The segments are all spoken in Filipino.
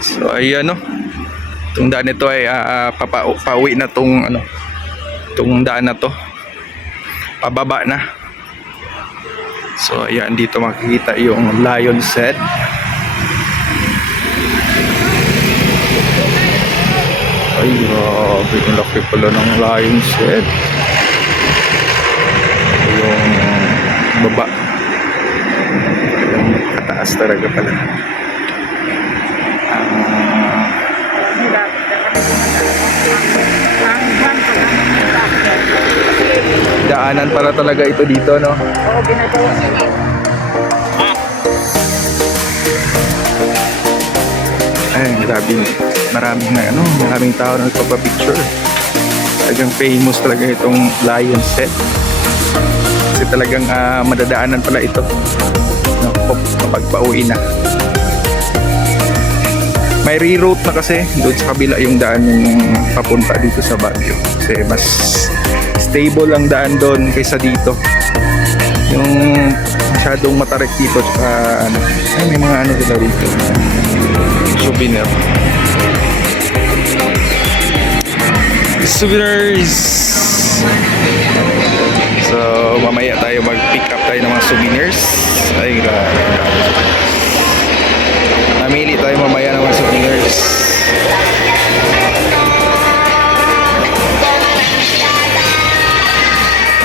So ayan no. Itong daan nito ay pauwi na tong ano. Itong daan na to. Pababa na. So ayan, dito makikita yung Lion's Head. Ay, grabe, yung laki pala ng Lion's Head. Yung baba. Yung kataas talaga pala. Daanan pala talaga ito dito, no? Oo, ginagawa nila. Ay, grabe. Maraming tao na nagpapapicture. Talagang famous talaga itong Lion's Head. Kasi talagang madadaanan pala ito. No, kapag pauwi na. May reroute na kasi doon sa kabila yung daan yung papunta dito sa Baguio. Kasi mas stable ang daan doon kaysa dito. Yung masyadong matarik dito tsaka ano, ay, may mga ano sila dito. Souvenir. Souvenirs. So mamaya tayo mag-pick up tayo ng mga souvenirs. Ay grabe. Namili tayo mamaya ng mga souvenirs.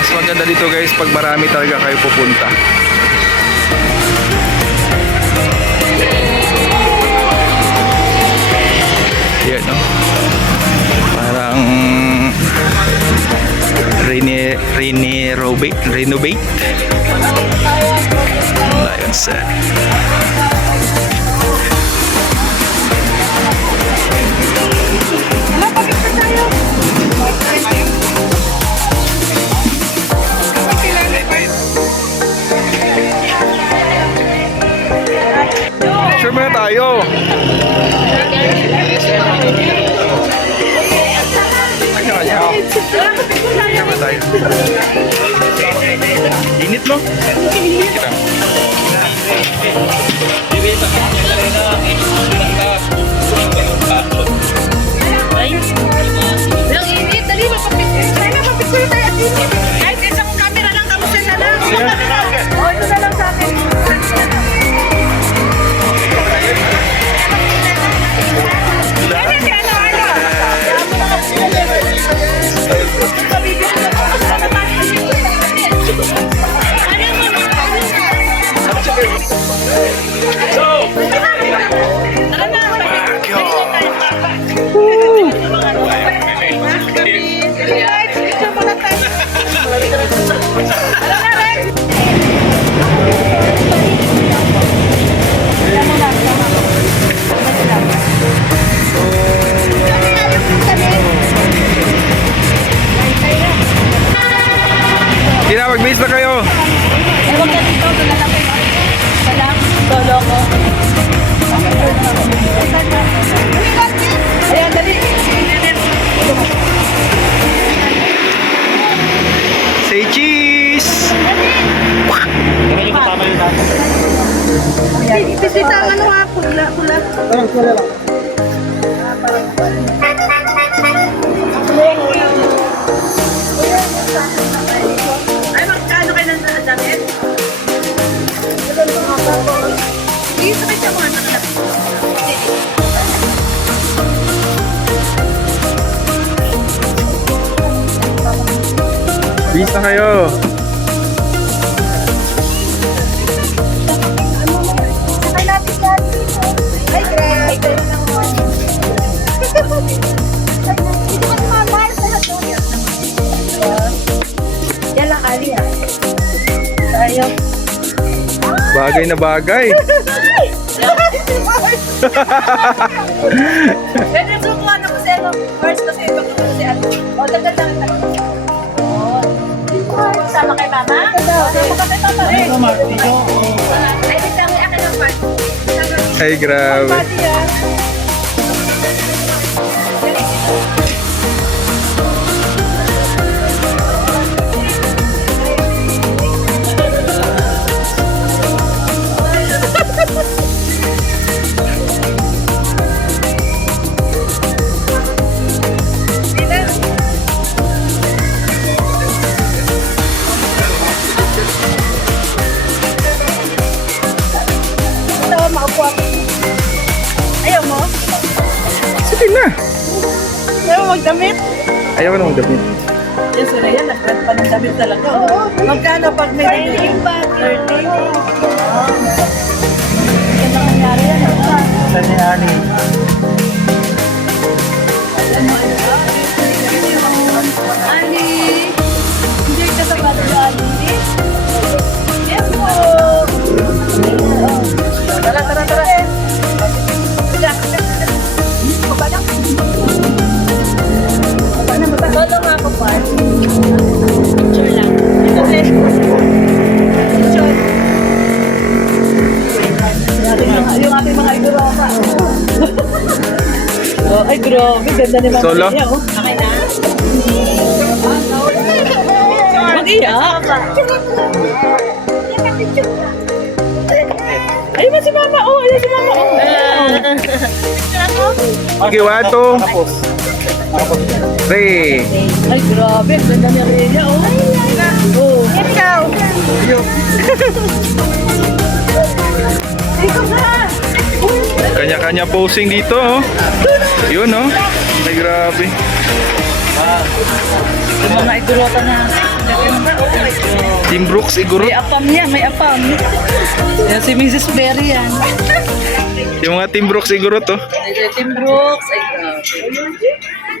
Mas maganda dito guys pag marami talaga kayo pupunta. Yan no. Parang renovate Lion's Head. Sure muna tayo. Init no? Kita. Yung init, dali mapapicture. Dali mapapicture tayo. Kahit isang camera lang, kamusta na lang. O, ito na lang sa akin. Mag-base na kayo. Ewan ka dito, lalaki. Salam, solo ko. Ayan, dali. Say cheese! Bisita ang ano nga, pula. Parang pula lang. Ay, magkano kayo nang damit? Dito kayo sa mga nakalap. Base na kayo. Sakay natin yan. Ay, great. Dito ka tumamahal sa lahat. Yan lang, Ali ah. Tayo. Bagay na bagay. Pwede sukuha na ko sa ano. First kasi baka ko si ano. O, tagal lang. Sama kay mama? Sama ka kay mama eh. Ay, dito ang akin ng part. Ay, grabe. Pati yan. Opo. Ayaw mo? Sige na. Ayaw mo magdamit? Ayaw ko na magdamit. Yes, sir. Yan, nag-rent pa ng damit talaga. Oo. Magkano pag may damit? 30. Yan ang nangyari yan. Kanyari. Ali! Hindi ka sa bato, Ali. Yes po! Tara, tara, tara. Bolo nga ako, Par. Picture lang. Kasi, picture. Yung ating mga idoroka. Oh, ay, grabe. Ganda ni Mama Solo? Lia, oh. Okay na. Mag-iyak. Ayun ba si Mama? Oh, ayun si Mama. Oh. Okay, 1, 2, 3. Ay, grabe. Ganda ni Ria, oh. Oh. Ikaw. Ikaw na. Kanya-kanya posing dito, oh. Yun, oh. Ay, grabe. Yung mga idorota na. Team Brooks, Igorot. May apam yan, may apam. Yan si Mrs. Berry yan. Yung mga Team Brooks, Igorot, oh. Tim Brooks. Ay, grabe.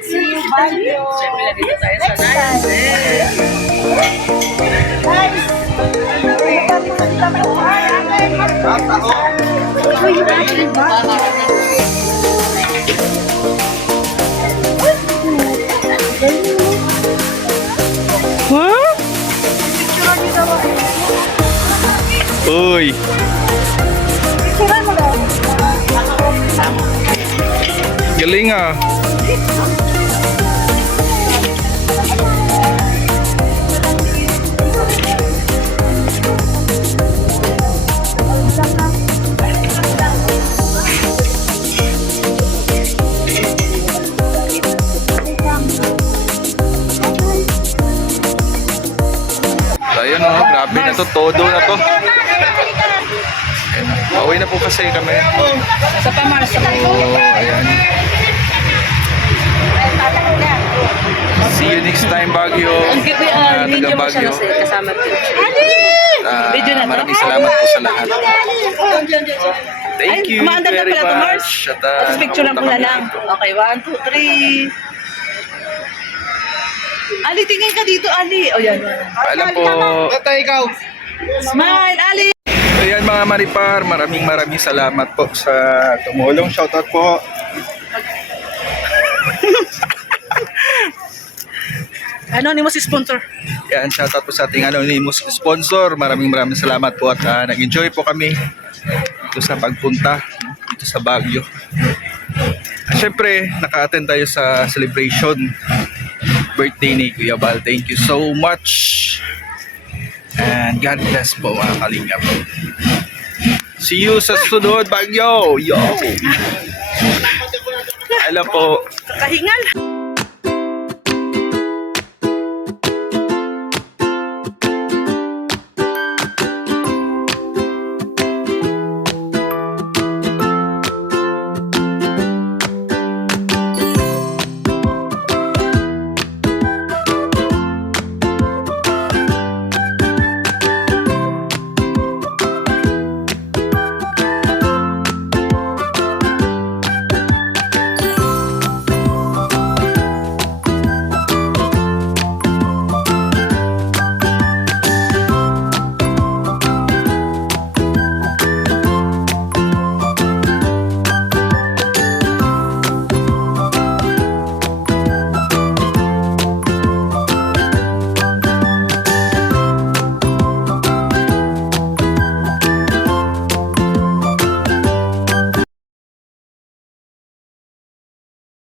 Si Bayo. Siyempre, dito tayo sa nice. Huh? Uy. Galing, ah. So, ayun, oh, grabe na to, todo na to. Ayan, pauwi na po kasi kami. Sa Pamars. So, ayan. See you next time, Baguio. Ang cute ni Ali. Taga Baguio. Kasama Video na to? Maraming salamat po sa lahat. Thank you umaandar na very pala to, Mars. much. At, Tapos picture lang nakapunta pula kami lang. dito. Okay, 1, 2, 3. Ali, tingin ka dito, Ali. O, yan. Alam po. Smile, Ali. Ayan mga Maripar, maraming salamat po sa tumulong. Shoutout po. Anonymous sponsor. Yan, shoutout po sa ating anonymous sponsor. Maraming salamat po at nag-enjoy po kami dito sa pagpunta dito sa Baguio. At syempre, naka-attend tayo sa celebration birthday ni Kuya Bal. Thank you so much. And God bless po mga kalingap. See you sa sunod Baguio. Yo! Alam po. Kahingal.